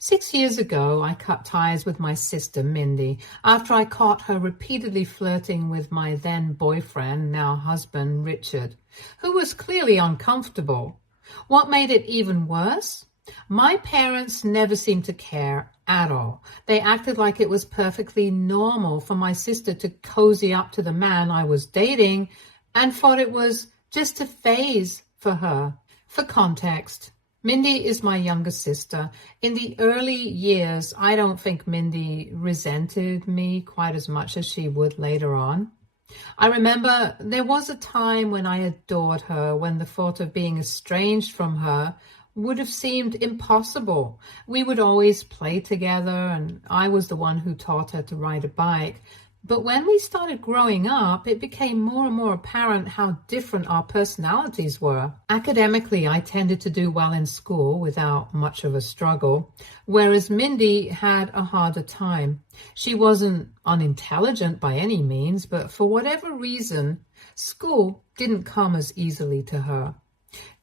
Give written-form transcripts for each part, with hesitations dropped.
6 years ago, I cut ties with my sister, Mindy, after I caught her repeatedly flirting with my then boyfriend, now husband, Richard, who was clearly uncomfortable. What made it even worse? My parents never seemed to care at all. They acted like it was perfectly normal for my sister to cozy up to the man I was dating and thought it was just a phase for her. For context, Mindy is my younger sister. In the early years, I don't think Mindy resented me quite as much as she would later on. I remember there was a time when I adored her, when the thought of being estranged from her would have seemed impossible. We would always play together, and I was the one who taught her to ride a bike. But when we started growing up, it became more and more apparent how different our personalities were. Academically, I tended to do well in school without much of a struggle, whereas Mindy had a harder time. She wasn't unintelligent by any means, but for whatever reason, school didn't come as easily to her.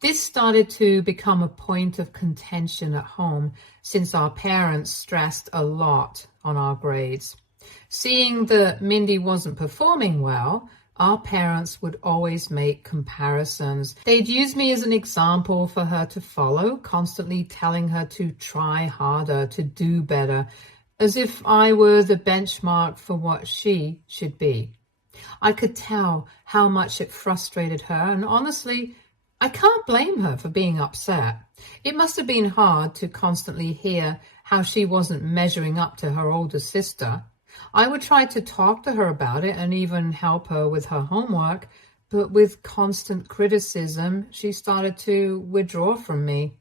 This started to become a point of contention at home since our parents stressed a lot on our grades. Seeing that Mindy wasn't performing well, our parents would always make comparisons. They'd use me as an example for her to follow, constantly telling her to try harder, to do better, as if I were the benchmark for what she should be. I could tell how much it frustrated her, and honestly, I can't blame her for being upset. It must have been hard to constantly hear how she wasn't measuring up to her older sister. I would try to talk to her about it and even help her with her homework, but with constant criticism, she started to withdraw from me.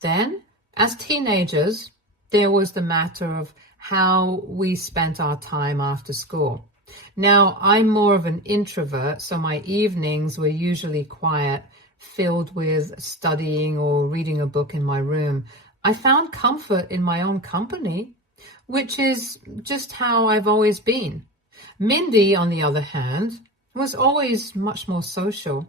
Then, as teenagers, there was the matter of how we spent our time after school. Now, I'm more of an introvert, so my evenings were usually quiet, filled with studying or reading a book in my room. I found comfort in my own company, which is just how I've always been. Mindy, on the other hand, was always much more social.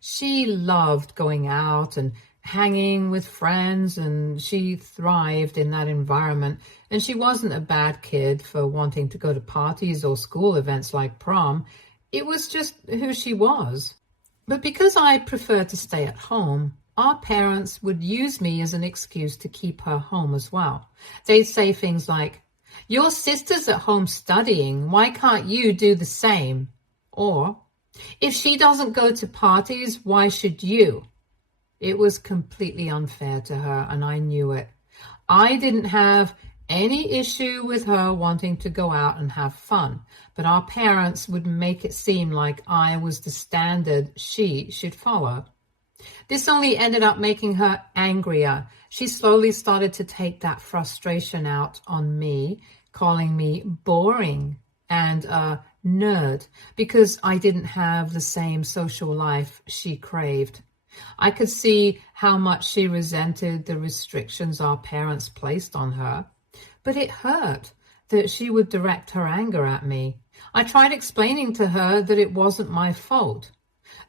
She loved going out and hanging with friends, and she thrived in that environment. And she wasn't a bad kid for wanting to go to parties or school events like prom. It was just who she was. But because I preferred to stay at home, our parents would use me as an excuse to keep her home as well. They'd say things like, "Your sister's at home studying, why can't you do the same?" Or, "If she doesn't go to parties, why should you?" It was completely unfair to her, and I knew it. I didn't have any issue with her wanting to go out and have fun, but our parents would make it seem like I was the standard she should follow. This only ended up making her angrier. She slowly started to take that frustration out on me, calling me boring and a nerd because I didn't have the same social life she craved. I could see how much she resented the restrictions our parents placed on her, but it hurt that she would direct her anger at me. I tried explaining to her that it wasn't my fault,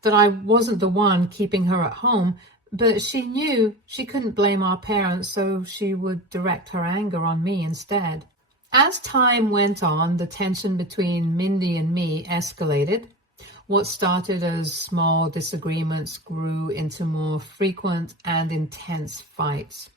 that I wasn't the one keeping her at home, but she knew she couldn't blame our parents, so she would direct her anger on me instead. As time went on, the tension between Mindy and me escalated. What started as small disagreements grew into more frequent and intense fights.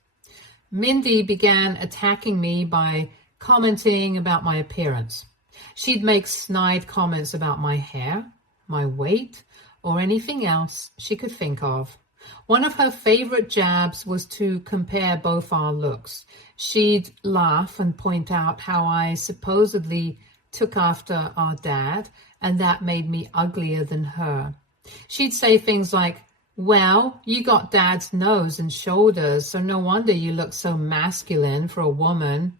Mindy began attacking me by commenting about my appearance. She'd make snide comments about my hair, my weight, or anything else she could think of. One of her favorite jabs was to compare both our looks. She'd laugh and point out how I supposedly took after our dad, and that made me uglier than her. She'd say things like, "Well, you got dad's nose and shoulders, so no wonder you look so masculine for a woman."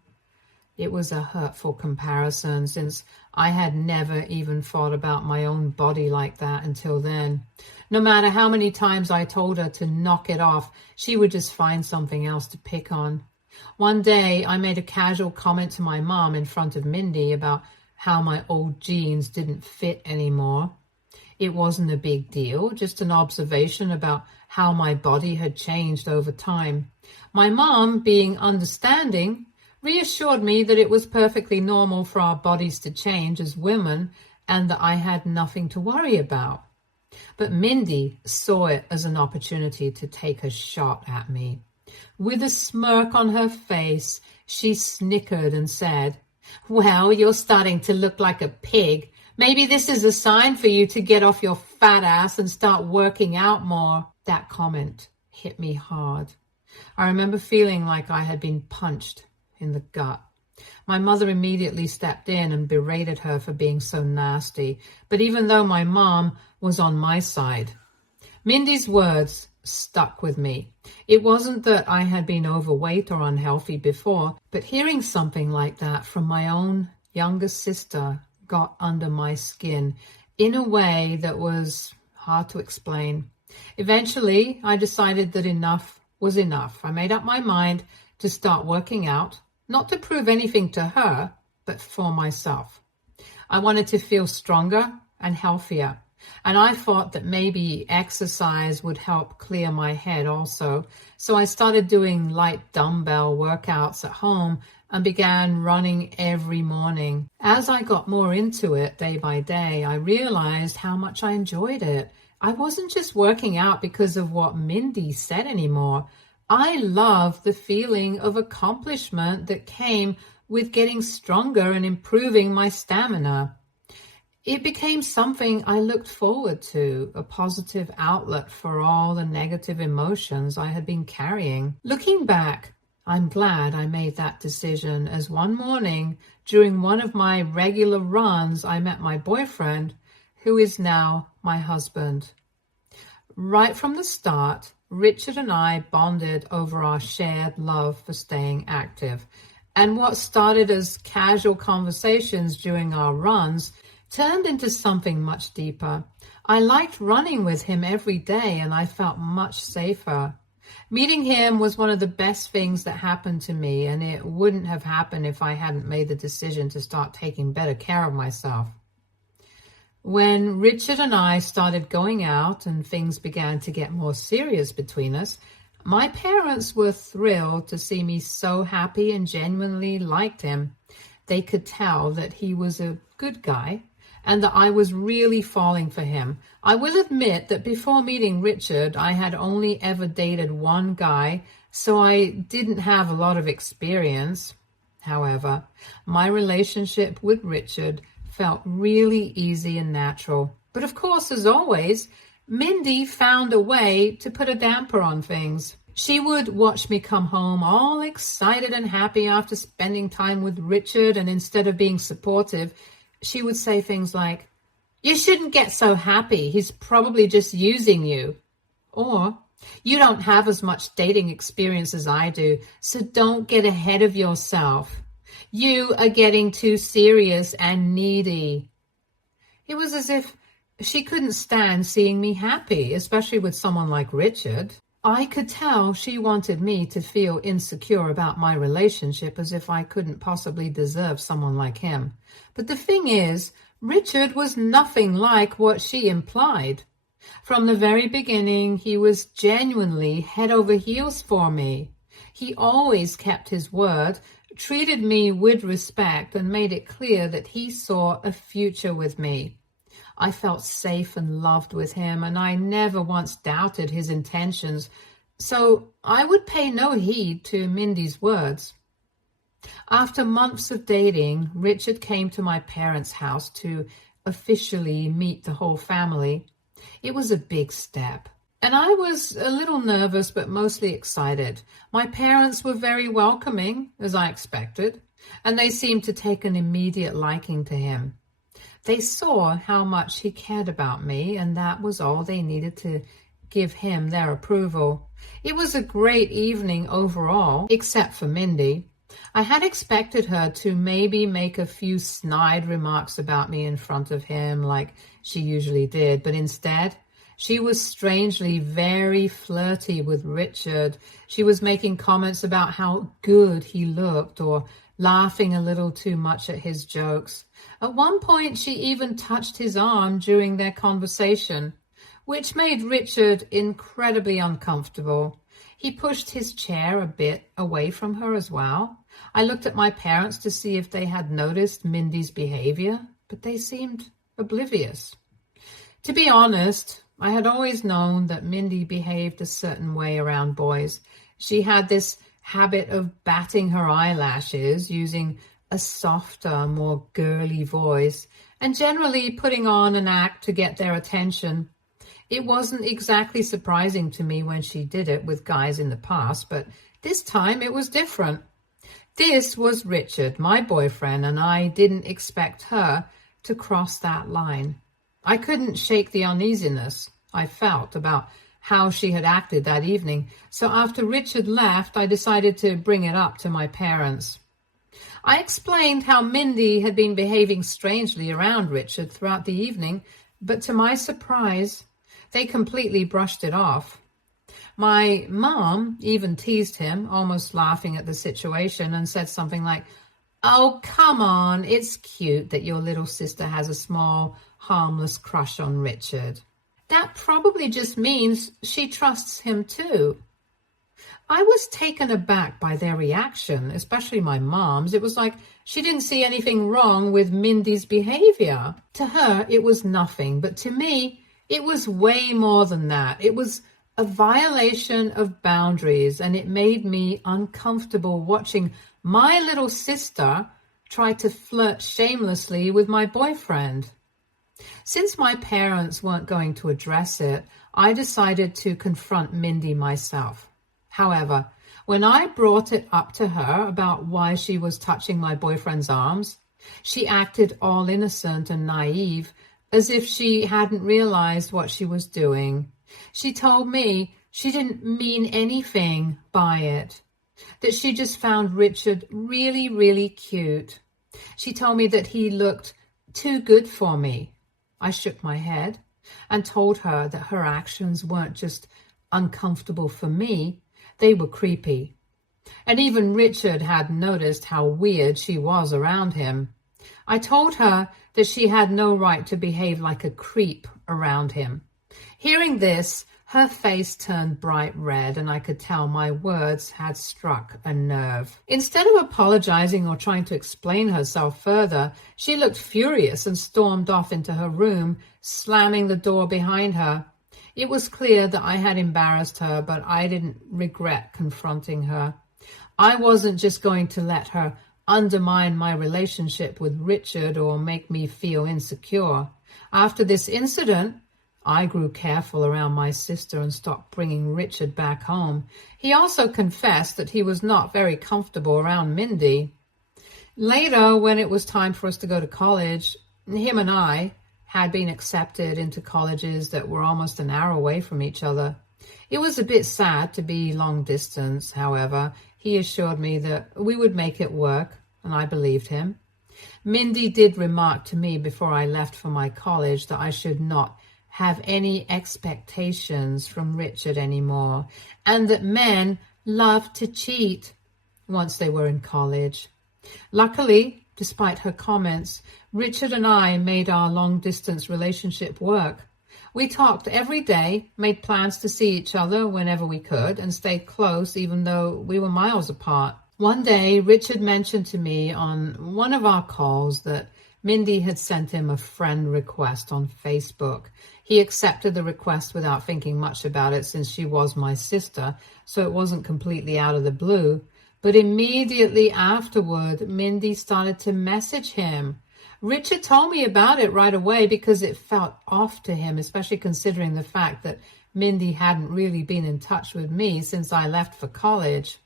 It was a hurtful comparison, since I had never even thought about my own body like that until then. No matter how many times I told her to knock it off, she would just find something else to pick on. One day, I made a casual comment to my mom in front of Mindy about how my old jeans didn't fit anymore. It wasn't a big deal, just an observation about how my body had changed over time. My mom, being understanding, reassured me that it was perfectly normal for our bodies to change as women and that I had nothing to worry about. But Mindy saw it as an opportunity to take a shot at me. With a smirk on her face, she snickered and said, "Well, you're starting to look like a pig. Maybe this is a sign for you to get off your fat ass and start working out more." That comment hit me hard. I remember feeling like I had been punched in the gut. My mother immediately stepped in and berated her for being so nasty. But even though my mom was on my side, Mindy's words stuck with me. It wasn't that I had been overweight or unhealthy before, but hearing something like that from my own younger sister got under my skin in a way that was hard to explain. Eventually, I decided that enough was enough. I made up my mind to start working out, not to prove anything to her, but for myself. I wanted to feel stronger and healthier, and I thought that maybe exercise would help clear my head also. So I started doing light dumbbell workouts at home and began running every morning. As I got more into it day by day, I realized how much I enjoyed it. I wasn't just working out because of what Mindy said anymore. I loved the feeling of accomplishment that came with getting stronger and improving my stamina. It became something I looked forward to, a positive outlet for all the negative emotions I had been carrying. Looking back, I'm glad I made that decision, as one morning during one of my regular runs, I met my boyfriend, who is now my husband. Right from the start, Richard and I bonded over our shared love for staying active. And what started as casual conversations during our runs turned into something much deeper. I liked running with him every day, and I felt much safer. Meeting him was one of the best things that happened to me, and it wouldn't have happened if I hadn't made the decision to start taking better care of myself. When Richard and I started going out and things began to get more serious between us, my parents were thrilled to see me so happy and genuinely liked him. They could tell that he was a good guy and that I was really falling for him. I will admit that before meeting Richard, I had only ever dated one guy, so I didn't have a lot of experience. However, my relationship with Richard felt really easy and natural. But of course, as always, Mindy found a way to put a damper on things. She would watch me come home all excited and happy after spending time with Richard, and instead of being supportive, she would say things like, "You shouldn't get so happy. He's probably just using you." Or, "You don't have as much dating experience as I do, so don't get ahead of yourself. You are getting too serious and needy." It was as if she couldn't stand seeing me happy, especially with someone like Richard. I could tell she wanted me to feel insecure about my relationship, as if I couldn't possibly deserve someone like him. But the thing is, Richard was nothing like what she implied. From the very beginning, he was genuinely head over heels for me. He always kept his word, treated me with respect, and made it clear that he saw a future with me. I felt safe and loved with him, and I never once doubted his intentions, so I would pay no heed to Mindy's words. After months of dating, Richard came to my parents' house to officially meet the whole family. It was a big step, and I was a little nervous but mostly excited. My parents were very welcoming, as I expected, and they seemed to take an immediate liking to him. They saw how much he cared about me, and that was all they needed to give him their approval. It was a great evening overall, except for Mindy. I had expected her to maybe make a few snide remarks about me in front of him, like she usually did, but instead, She was strangely very flirty with Richard. She was making comments about how good he looked or laughing a little too much at his jokes. At one point, she even touched his arm during their conversation, which made Richard incredibly uncomfortable. He pushed his chair a bit away from her as well. I looked at my parents to see if they had noticed Mindy's behavior, but they seemed oblivious. To be honest, I had always known that Mindy behaved a certain way around boys. She had this habit of batting her eyelashes, using a softer, more girly voice, and generally putting on an act to get their attention. It wasn't exactly surprising to me when she did it with guys in the past, but this time it was different. This was Richard, my boyfriend, and I didn't expect her to cross that line. I couldn't shake the uneasiness I felt about how she had acted that evening, so after Richard left, I decided to bring it up to my parents. I explained how Mindy had been behaving strangely around Richard throughout the evening, but to my surprise, they completely brushed it off. My mom even teased him, almost laughing at the situation, and said something like, "Oh, come on, it's cute that your little sister has a small, harmless crush on Richard. That probably just means she trusts him too." I was taken aback by their reaction, especially my mom's. It was like she didn't see anything wrong with Mindy's behavior. To her, it was nothing, but to me, it was way more than that. It was a violation of boundaries, and it made me uncomfortable watching my little sister try to flirt shamelessly with my boyfriend. Since my parents weren't going to address it, I decided to confront Mindy myself. However, when I brought it up to her about why she was touching my boyfriend's arms, she acted all innocent and naive, as if she hadn't realized what she was doing. She told me she didn't mean anything by it, that she just found Richard really, really cute. She told me that he looked too good for me. I shook my head and told her that her actions weren't just uncomfortable for me, they were creepy. And even Richard had noticed how weird she was around him. I told her that she had no right to behave like a creep around him. Hearing this, her face turned bright red, and I could tell my words had struck a nerve. Instead of apologizing or trying to explain herself further, she looked furious and stormed off into her room, slamming the door behind her. It was clear that I had embarrassed her, but I didn't regret confronting her. I wasn't just going to let her undermine my relationship with Richard or make me feel insecure. After this incident, I grew careful around my sister and stopped bringing Richard back home. He also confessed that he was not very comfortable around Mindy. Later, when it was time for us to go to college, him and I had been accepted into colleges that were almost an hour away from each other. It was a bit sad to be long distance, however. He assured me that we would make it work, and I believed him. Mindy did remark to me before I left for my college that I should not have any expectations from Richard anymore, and that men loved to cheat once they were in college. Luckily, despite her comments, Richard and I made our long-distance relationship work. We talked every day, made plans to see each other whenever we could, and stayed close even though we were miles apart. One day, Richard mentioned to me on one of our calls that Mindy had sent him a friend request on Facebook. He accepted the request without thinking much about it since she was my sister, so it wasn't completely out of the blue. But immediately afterward, Mindy started to message him. Richard told me about it right away because it felt off to him, especially considering the fact that Mindy hadn't really been in touch with me since I left for college.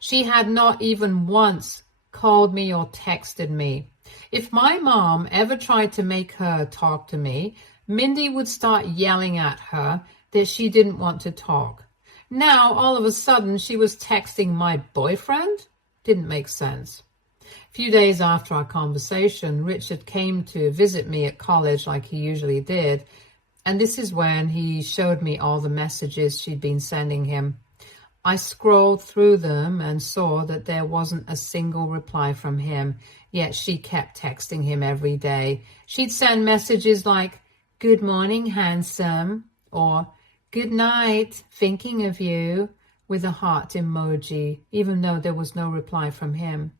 She had not even once called me or texted me. If my mom ever tried to make her talk to me, Mindy would start yelling at her that she didn't want to talk. Now, all of a sudden, she was texting my boyfriend? Didn't make sense. A few days after our conversation, Richard came to visit me at college like he usually did, And this is when he showed me all the messages she'd been sending him. I scrolled through them and saw that there wasn't a single reply from him, yet she kept texting him every day. She'd send messages like, "Good morning, handsome," or "Good night, thinking of you," with a heart emoji, even though there was no reply from him.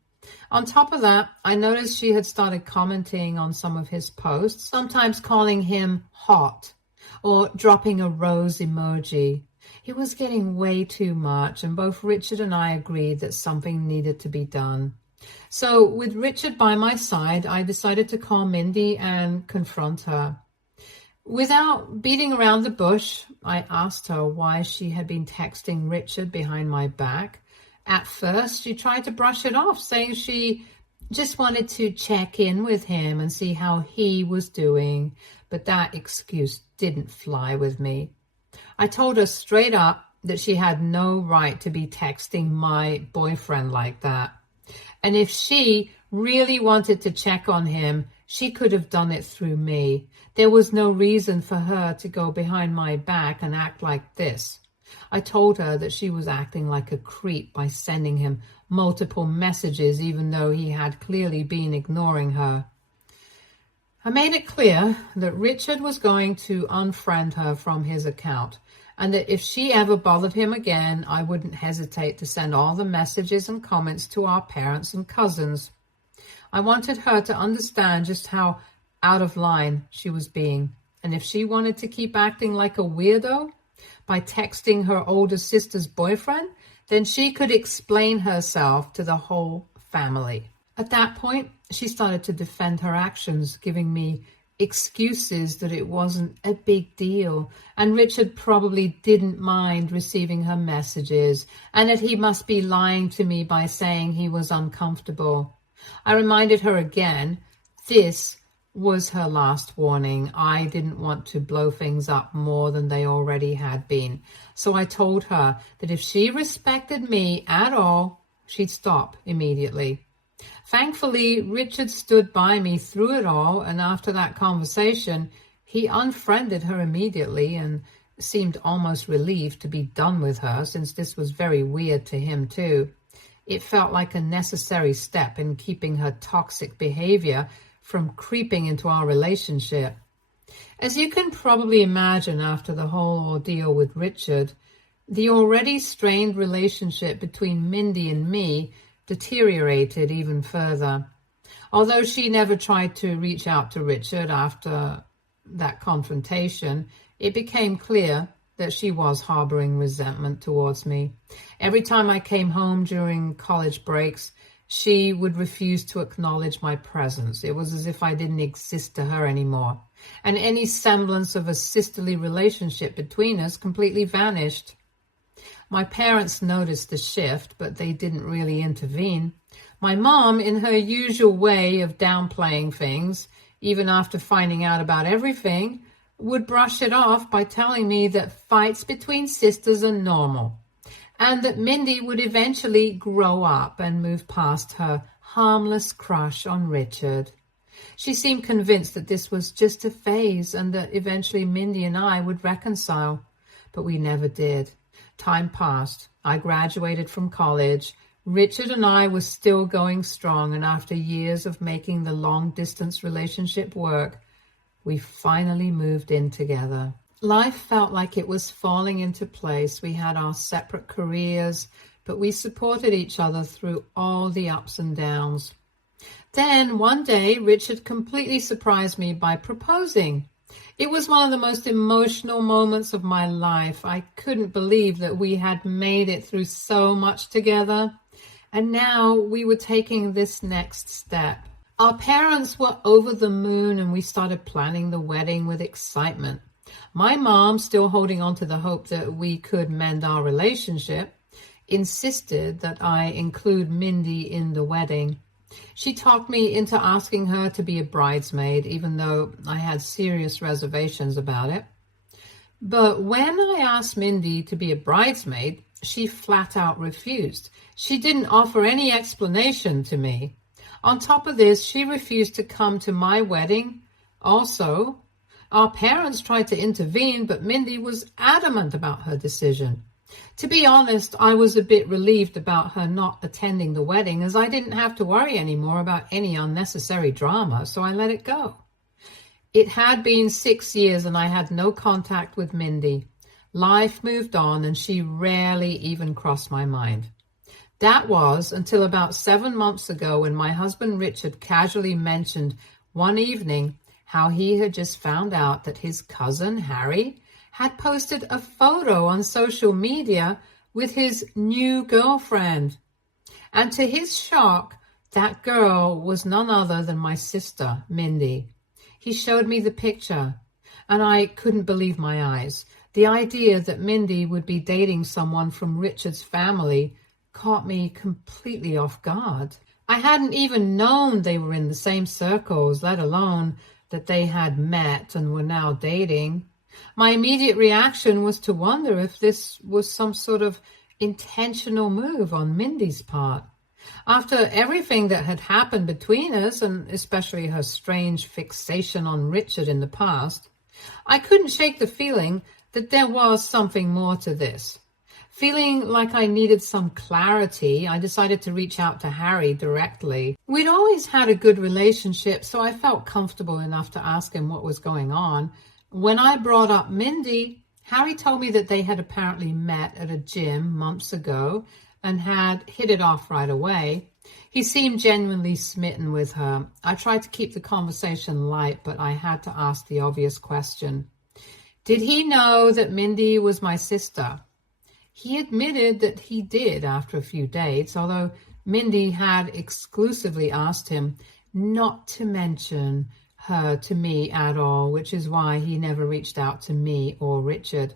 On top of that, I noticed she had started commenting on some of his posts, sometimes calling him hot or dropping a rose emoji. It was getting way too much, and both Richard and I agreed that something needed to be done. So with Richard by my side, I decided to call Mindy and confront her. Without beating around the bush, I asked her why she had been texting Richard behind my back. At first, she tried to brush it off, saying she just wanted to check in with him and see how he was doing, but that excuse didn't fly with me. I told her straight up that she had no right to be texting my boyfriend like that. And if she really wanted to check on him, she could have done it through me. There was no reason for her to go behind my back and act like this. I told her that she was acting like a creep by sending him multiple messages, even though he had clearly been ignoring her. I made it clear that Richard was going to unfriend her from his account, and that if she ever bothered him again, I wouldn't hesitate to send all the messages and comments to our parents and cousins. I wanted her to understand just how out of line she was being, and if she wanted to keep acting like a weirdo by texting her older sister's boyfriend, then she could explain herself to the whole family. At that point, she started to defend her actions, giving me excuses that it wasn't a big deal, and Richard probably didn't mind receiving her messages, and that he must be lying to me by saying he was uncomfortable. I reminded her again, this was her last warning. I didn't want to blow things up more than they already had been. So I told her that if she respected me at all, she'd stop immediately. Thankfully, Richard stood by me through it all, and after that conversation, he unfriended her immediately and seemed almost relieved to be done with her, since this was very weird to him too. It felt like a necessary step in keeping her toxic behavior from creeping into our relationship. As you can probably imagine, after the whole ordeal with Richard, the already strained relationship between Mindy and me deteriorated even further. Although she never tried to reach out to Richard after that confrontation, it became clear that she was harboring resentment towards me. Every time I came home during college breaks, she would refuse to acknowledge my presence. It was as if I didn't exist to her anymore, and any semblance of a sisterly relationship between us completely vanished. My parents noticed the shift, but they didn't really intervene. My mom, in her usual way of downplaying things, even after finding out about everything, would brush it off by telling me that fights between sisters are normal, and that Mindy would eventually grow up and move past her harmless crush on Richard. She seemed convinced that this was just a phase and that eventually Mindy and I would reconcile, but we never did. Time passed. I graduated from college. Richard and I were still going strong, and after years of making the long-distance relationship work, we finally moved in together. Life felt like it was falling into place. We had our separate careers, but we supported each other through all the ups and downs. Then one day, Richard completely surprised me by proposing. It was one of the most emotional moments of my life. I couldn't believe that we had made it through so much together, and now we were taking this next step. Our parents were over the moon, and we started planning the wedding with excitement. My mom, still holding on to the hope that we could mend our relationship, insisted that I include Mindy in the wedding. She talked me into asking her to be a bridesmaid, even though I had serious reservations about it. But when I asked Mindy to be a bridesmaid, she flat out refused. She didn't offer any explanation to me. On top of this, she refused to come to my wedding also, Our parents tried to intervene, but Mindy was adamant about her decision. To be honest, I was a bit relieved about her not attending the wedding, as I didn't have to worry anymore about any unnecessary drama, so I let it go. It had been 6 years and I had no contact with Mindy. Life moved on and she rarely even crossed my mind. That was until about 7 months ago when my husband Richard casually mentioned one evening how he had just found out that his cousin Harry had posted a photo on social media with his new girlfriend. And to his shock, that girl was none other than my sister, Mindy. He showed me the picture, and I couldn't believe my eyes. The idea that Mindy would be dating someone from Richard's family caught me completely off guard. I hadn't even known they were in the same circles, let alone that they had met and were now dating. My immediate reaction was to wonder if this was some sort of intentional move on Mindy's part. After everything that had happened between us, and especially her strange fixation on Richard in the past, I couldn't shake the feeling that there was something more to this. Feeling like I needed some clarity, I decided to reach out to Harry directly. We'd always had a good relationship, so I felt comfortable enough to ask him what was going on. When I brought up Mindy, Harry told me that they had apparently met at a gym months ago and had hit it off right away. He seemed genuinely smitten with her. I tried to keep the conversation light, but I had to ask the obvious question. Did he know that Mindy was my sister? He admitted that he did after a few dates, although Mindy had exclusively asked him not to mention her to me at all, which is why he never reached out to me or Richard.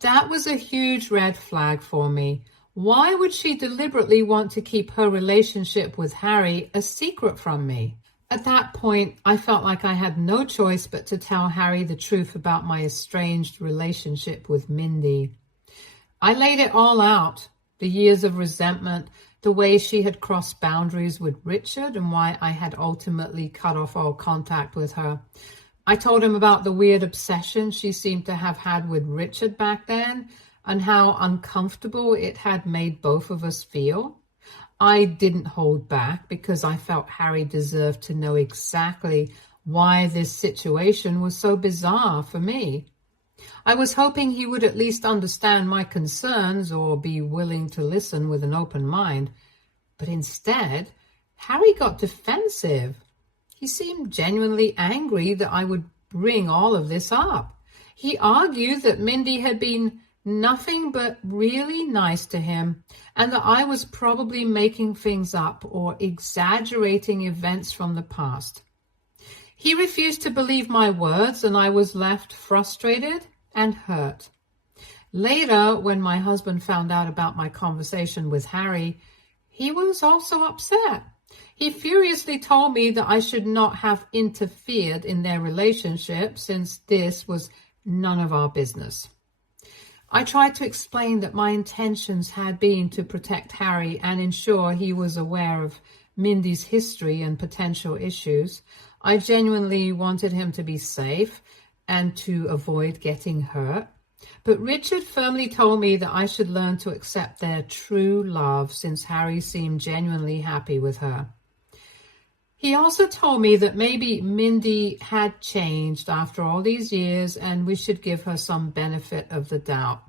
That was a huge red flag for me. Why would she deliberately want to keep her relationship with Harry a secret from me? At that point, I felt like I had no choice but to tell Harry the truth about my estranged relationship with Mindy. I laid it all out, the years of resentment, the way she had crossed boundaries with Richard, and why I had ultimately cut off all contact with her. I told him about the weird obsession she seemed to have had with Richard back then, and how uncomfortable it had made both of us feel. I didn't hold back because I felt Harry deserved to know exactly why this situation was so bizarre for me. I was hoping he would at least understand my concerns or be willing to listen with an open mind. But instead, Harry got defensive. He seemed genuinely angry that I would bring all of this up. He argued that Mindy had been nothing but really nice to him, and that I was probably making things up or exaggerating events from the past. He refused to believe my words, and I was left frustrated and hurt. Later, when my husband found out about my conversation with Harry, he was also upset. He furiously told me that I should not have interfered in their relationship since this was none of our business. I tried to explain that my intentions had been to protect Harry and ensure he was aware of Mindy's history and potential issues. I genuinely wanted him to be safe and to avoid getting hurt. But Richard firmly told me that I should learn to accept their true love since Harry seemed genuinely happy with her. He also told me that maybe Mindy had changed after all these years and we should give her some benefit of the doubt.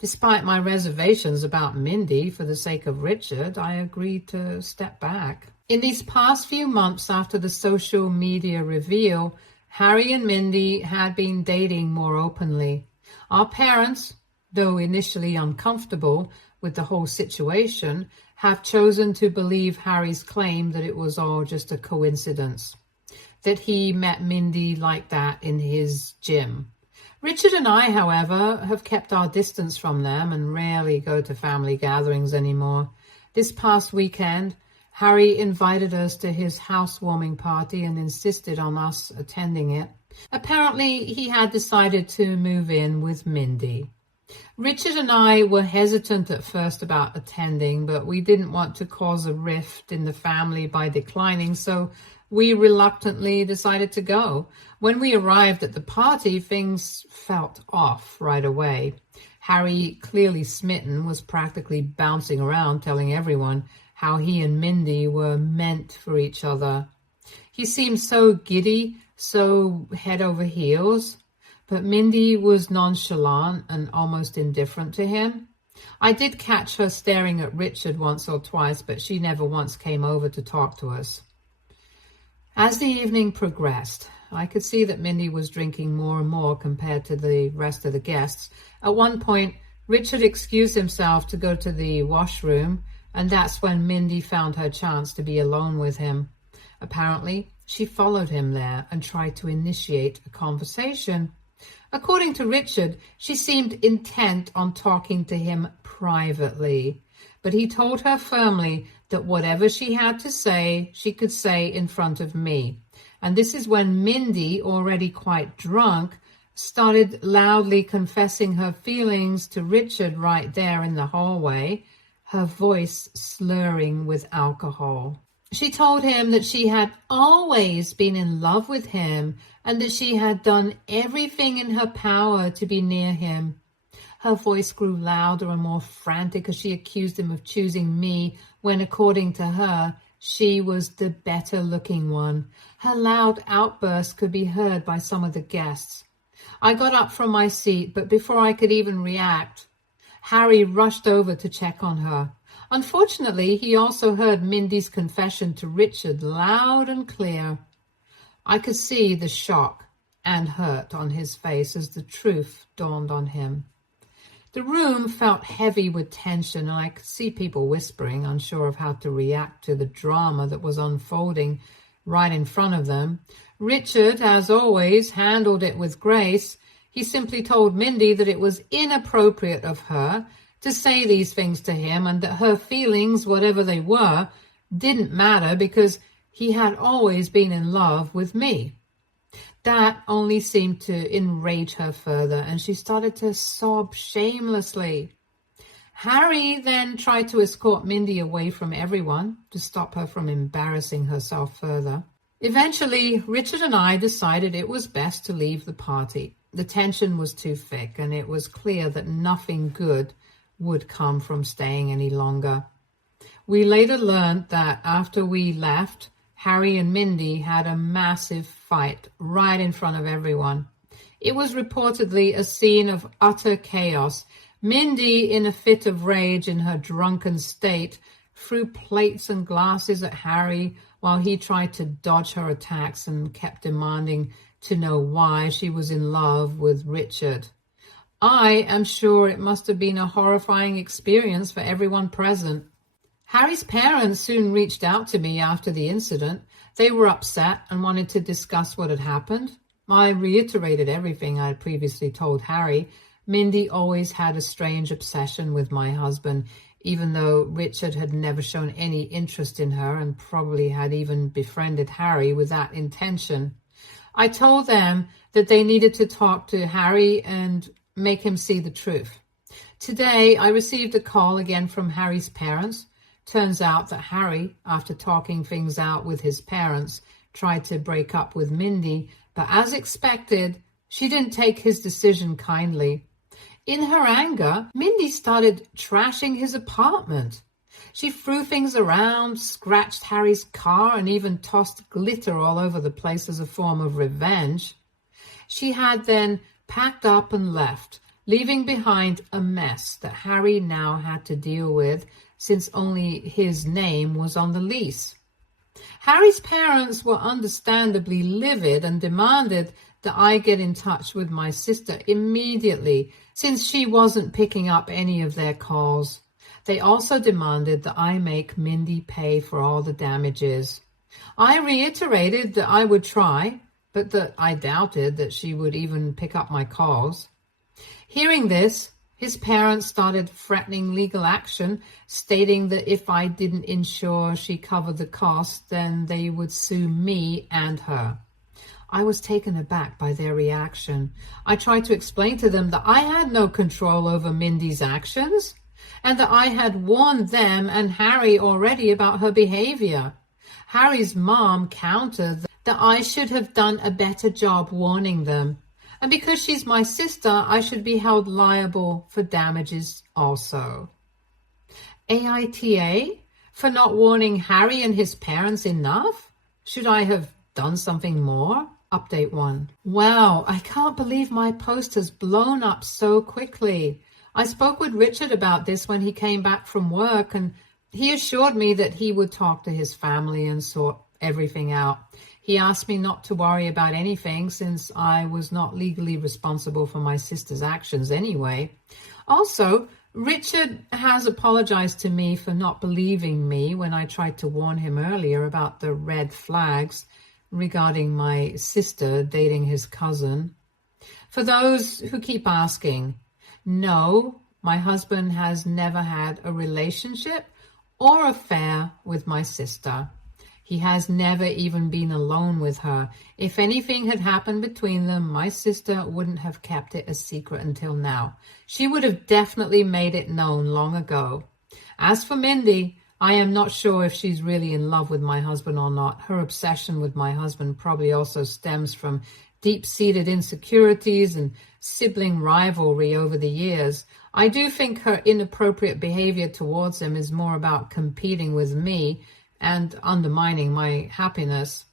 Despite my reservations about Mindy for the sake of Richard, I agreed to step back. In these past few months after the social media reveal, Harry and Mindy had been dating more openly. Our parents, though initially uncomfortable with the whole situation, have chosen to believe Harry's claim that it was all just a coincidence, that he met Mindy like that in his gym. Richard and I, however, have kept our distance from them and rarely go to family gatherings anymore. This past weekend, Harry invited us to his housewarming party and insisted on us attending it. Apparently, he had decided to move in with Mindy. Richard and I were hesitant at first about attending, but we didn't want to cause a rift in the family by declining, so we reluctantly decided to go. When we arrived at the party, things felt off right away. Harry, clearly smitten, was practically bouncing around telling everyone how he and Mindy were meant for each other. He seemed so giddy, so head over heels, but Mindy was nonchalant and almost indifferent to him. I did catch her staring at Richard once or twice, but she never once came over to talk to us. As the evening progressed, I could see that Mindy was drinking more and more compared to the rest of the guests. At one point, Richard excused himself to go to the washroom, and that's when Mindy found her chance to be alone with him. Apparently, she followed him there and tried to initiate a conversation. According to Richard, she seemed intent on talking to him privately, but he told her firmly that whatever she had to say, she could say in front of me. And this is when Mindy, already quite drunk, started loudly confessing her feelings to Richard right there in the hallway, her voice slurring with alcohol. She told him that she had always been in love with him and that she had done everything in her power to be near him. Her voice grew louder and more frantic as she accused him of choosing me when, according to her, she was the better-looking one. Her loud outburst could be heard by some of the guests. I got up from my seat, but before I could even react, Harry rushed over to check on her. Unfortunately, he also heard Mindy's confession to Richard loud and clear. I could see the shock and hurt on his face as the truth dawned on him. The room felt heavy with tension, and I could see people whispering, unsure of how to react to the drama that was unfolding right in front of them. Richard, as always, handled it with grace. He simply told Mindy that it was inappropriate of her to say these things to him and that her feelings, whatever they were, didn't matter because he had always been in love with me. That only seemed to enrage her further, and she started to sob shamelessly. Harry then tried to escort Mindy away from everyone to stop her from embarrassing herself further. Eventually, Richard and I decided it was best to leave the party. The tension was too thick, and it was clear that nothing good would come from staying any longer. We later learned that after we left, Harry and Mindy had a massive fight right in front of everyone. It was reportedly a scene of utter chaos. Mindy, in a fit of rage in her drunken state, threw plates and glasses at Harry while he tried to dodge her attacks and kept demanding to know why she was in love with Richard. I am sure it must have been a horrifying experience for everyone present. Harry's parents soon reached out to me after the incident. They were upset and wanted to discuss what had happened. I reiterated everything I had previously told Harry. Mindy always had a strange obsession with my husband, even though Richard had never shown any interest in her and probably had even befriended Harry with that intention. I told them that they needed to talk to Harry and make him see the truth. Today, I received a call again from Harry's parents. Turns out that Harry, after talking things out with his parents, tried to break up with Mindy, but as expected, she didn't take his decision kindly. In her anger, Mindy started trashing his apartment. She threw things around, scratched Harry's car, and even tossed glitter all over the place as a form of revenge. She had then packed up and left, leaving behind a mess that Harry now had to deal with, since only his name was on the lease. Harry's parents were understandably livid and demanded that I get in touch with my sister immediately, since she wasn't picking up any of their calls. They also demanded that I make Mindy pay for all the damages. I reiterated that I would try, but that I doubted that she would even pick up my calls. Hearing this, his parents started threatening legal action, stating that if I didn't ensure she covered the cost, then they would sue me and her. I was taken aback by their reaction. I tried to explain to them that I had no control over Mindy's actions and that I had warned them and Harry already about her behavior. Harry's mom countered that I should have done a better job warning them. And because she's my sister, I should be held liable for damages also. AITA? For not warning Harry and his parents enough? Should I have done something more? Update 1. Wow, I can't believe my post has blown up so quickly. I spoke with Richard about this when he came back from work, and he assured me that he would talk to his family and sort everything out. He asked me not to worry about anything since I was not legally responsible for my sister's actions anyway. Also, Richard has apologized to me for not believing me when I tried to warn him earlier about the red flags regarding my sister dating his cousin. For those who keep asking, no, my husband has never had a relationship or affair with my sister. He has never even been alone with her. If anything had happened between them, my sister wouldn't have kept it a secret until now. She would have definitely made it known long ago. As for Mindy, I am not sure if she's really in love with my husband or not. Her obsession with my husband probably also stems from deep-seated insecurities and sibling rivalry over the years. I do think her inappropriate behavior towards him is more about competing with me and undermining my happiness.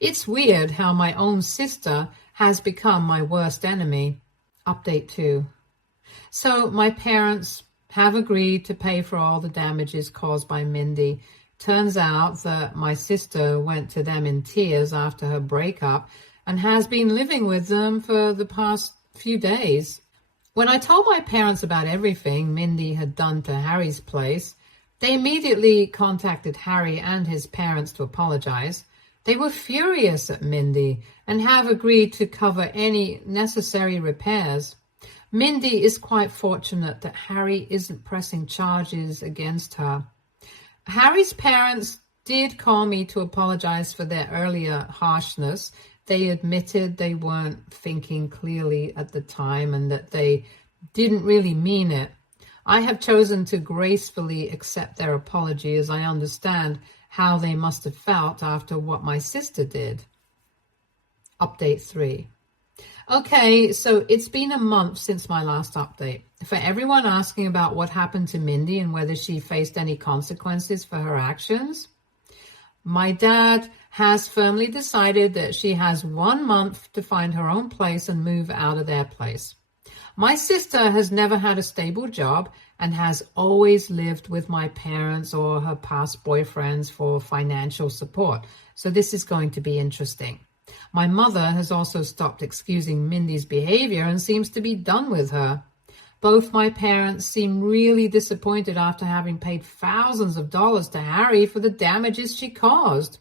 It's weird how my own sister has become my worst enemy. Update 2. So my parents have agreed to pay for all the damages caused by Mindy. Turns out that my sister went to them in tears after her breakup and has been living with them for the past few days. When I told my parents about everything Mindy had done to Harry's place, they immediately contacted Harry and his parents to apologize. They were furious at Mindy and have agreed to cover any necessary repairs. Mindy is quite fortunate that Harry isn't pressing charges against her. Harry's parents did call me to apologize for their earlier harshness. They admitted they weren't thinking clearly at the time and that they didn't really mean it. I have chosen to gracefully accept their apology as I understand how they must have felt after what my sister did. Update 3. Okay, so it's been a month since my last update. For everyone asking about what happened to Mindy and whether she faced any consequences for her actions, my dad has firmly decided that she has 1 month to find her own place and move out of their place. My sister has never had a stable job and has always lived with my parents or her past boyfriends for financial support. So this is going to be interesting. My mother has also stopped excusing Mindy's behavior and seems to be done with her. Both my parents seem really disappointed after having paid thousands of dollars to Harry for the damages she caused.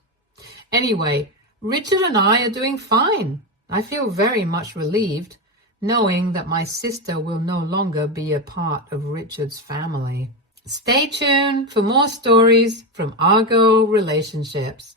Anyway, Richard and I are doing fine. I feel very much relieved, knowing that my sister will no longer be a part of Richard's family. Stay tuned for more stories from Argo Relationships.